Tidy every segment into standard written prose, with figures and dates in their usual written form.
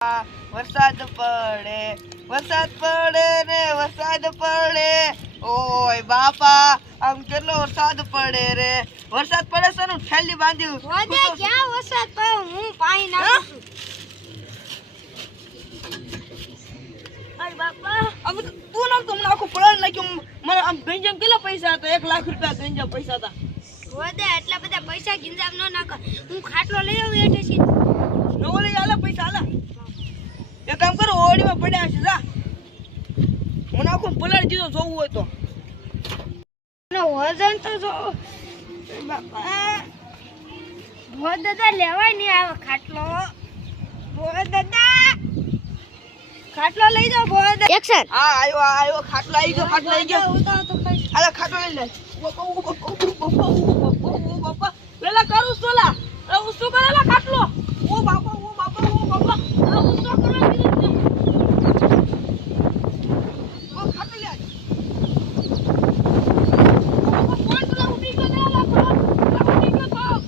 વરસાદ પડે રે વરસાદ પડે ઓય બાપા આમ કેટલો વરસાદ પડે રે વરસાદ પડે છે ને થેલી બાંધ્યું ઓદે ક્યાં વરસાદ પડ્યો હું પાણી નાખું છું અરે બાપા अब तू नाम तुमने आखो पड़ा नाખ્યું મને આમ ગંજામ કેટલા પૈસા હતા 1 લાખ રૂપિયા ગંજામ પૈસા હતા ઓદે એટલા બધા પૈસા ગંજામ ન નાખ હું ખાટલો લઈ આવું એટલે છે નો લઈ આલે પૈસા આલા એક કામ કરો ઓડીમાં પડ્યા છે જા મને આખો પલાળી દીધો જોવું હોય તો નો વજન તો જો બાપા ભો દાદા લેવાય નહીં આવે ખાટલો ભો દાદા ખાટલો લઈ જાઓ ભો દાદા એક્શન હા આયો ખાટલો આવી ગયો ઉતાર તો કઈ આલા ખાટલો લઈ લે બાપા પેલા કરું સોલા હું શું કરેલા ખાટલો ઓ બાપા હું શું કરવા દીધું ઓ ખાટલો લે કોણ તો ઉઠી ગયો લા ઉઠી ગયો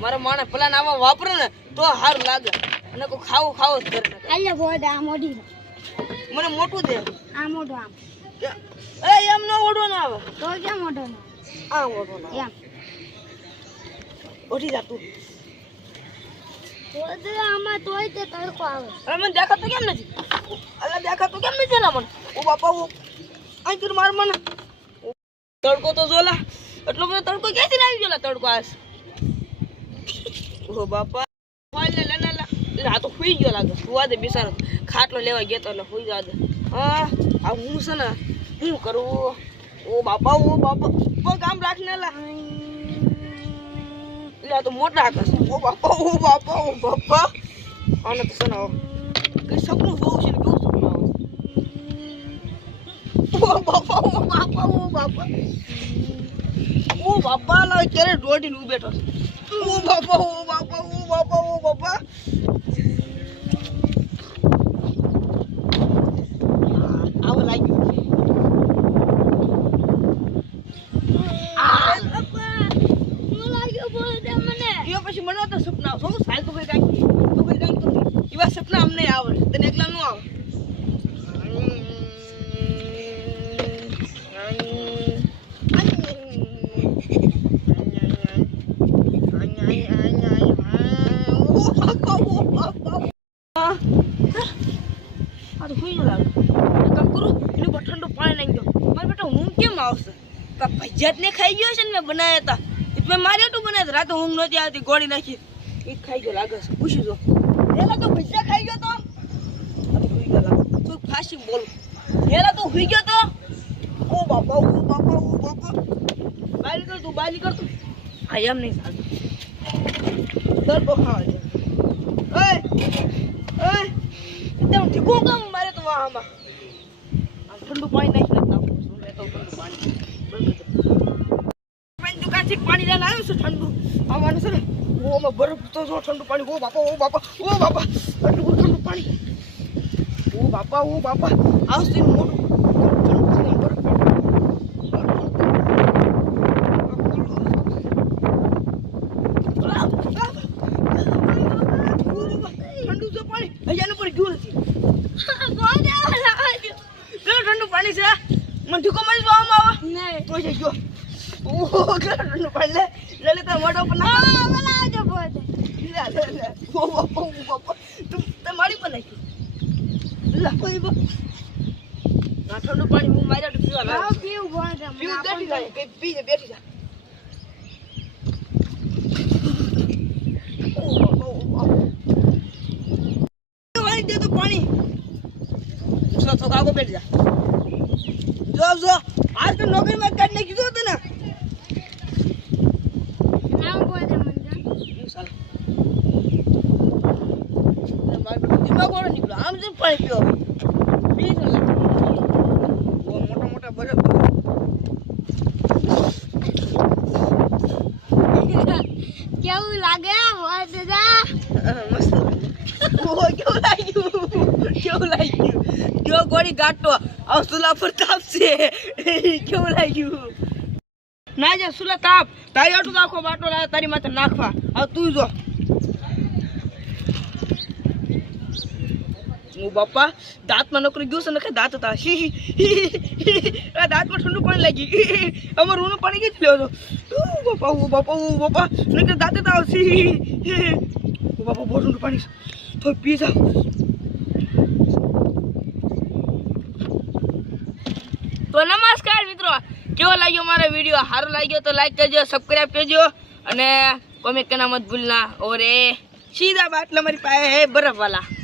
મારા માણસ પેલા નામાં વાપરે ને તો સારું લાગે અને કોઈ ખાવું જ કરે મને મોટું દે આ મોઢું આમ એમ નો ઓઢો ના આવે તો ક્યાં મોઢો નો આ ઓઢો ના એમ ઓઢી જા તું ઓદે આમાં તોય તે તડકો આવે અરે મને દેખાતો કેમ નથી અલા દેખાતો કેમ નથી ના મને ઓ બાપા ઓ આંકર માર મને તડકો તો જોલા એટલો બધો તડકો ક્યાંથી આવી ગયો તડકો આસ ઓ બાપા ફાલ ને લેના આ તો હુઈ ગયો લાગે સુવા દે બિસારો ખાટલો લેવા ગયો તો એટલે હુઈ જા દે આ હું છે ને હું કરું ઓ બાપા પગ આમ રાખ ને લા લે તો મોટા આકાશ ઓ બાપા આને તો છે ને કઈ સપનું જોવું છે ને કેવું સપનું આવે ઓ બાપા લા ક્યારે દોડીને ઉભો બેઠો છે ઓ બાપા આવો લાગ્યું પછી મને તો સપના આવે સાલ તો કઈ કાંઈ તો એવા સપના અમને આવે તને એકલા ન આવે ઠંડુ પાણી નાખી દો મારા બેટા ઊંઘ કેમ આવશે ભજીયાત ને ખાઈ ગયો છે ને મેં બનાવ્યા હતા મેં મારે એટલું બનાવ્યા રાતે ઊંઘ નહોતી આવતી ગોળી નાખી એ ખાઈ ગયો લાગે છે પૂછી જો એલા તો ભજીયા ખાઈ ગયો તો હુઈ ગયો લાગે તું ફાસી બોલ એલા તો હુઈ ગયો તો ઓ બાપા બાલી કર તું હા એમ નહીં સારું તડકો ખાવા દે ઓય એકદમ ઠીકો કામ મારે તો વાહમાં ઠંડુ પાણી નાખી લેતો ઠંડુ પાણી દુકાનથી પાણી લઈને આવ્યો છું ઠંડુ આવવાનું છે ને ઓમાં બરફ તો જો ઠંડુ પાણી ઓ બાપા આટલું ઠંડુ પાણી ઓ બાપા આવશે મોટું બરફ ઠંડુ છે પાણી હજાર પર ગયું નથી ઠંડુ પાણી છે મને ઠીકો મારી જોવામાં આવે નહીં તો જઈ ગયો ઓ ઠંડુ પાણી લે તાર મોઢા પર ના આવજો બોલ લે ઓ બાપા તું મારી પર નાખી લા કોઈ ઠંડુ પાણી હું માર્યા તો પીવા લાવ પીવું બેઠી જાય કે પીજે બેઠી જા આગો બેઠ જા જો આજ તો નોકરીમાં કાઢ નાખી દો તને નામ બોલ દે મને દિમાગ વાળો નીકળ્યો આમ જ પાણી પીવો પી તો મોટા બરફ કેવું લાગે વાત દાદા મસ્ત કેવું લાગ્યું જો ગોળી ગાંઠો આ સુલા પર તાપ છે કેવું લાગ્યું ના જે સુલા તાપ તારી આટલું આખો બાટો લાવે તારી માથે નાખવા હવે તું જો હું બાપા દાંતમાં નોકરી ગયું છે નખે દાંત હતા દાંતમાં ઠંડુ પાણી લાગી અમારું ઊનું પાણી ગઈ લેવો બાપા નકર દાંત હતા આવશે બાપા બહુ ઠંડુ પાણી તો પી જાઓ તો નમસ્કાર મિત્રો કેવો લાગ્યો મારો વિડીયો સારો લાગ્યો તો લાઈક કરજો સબસ્ક્રાઇબ કરજો અને કોમેન્ટ કરना મત ભૂલના ઓર એ સીધા બાટલા મારી પાસે હે બરફ વાલા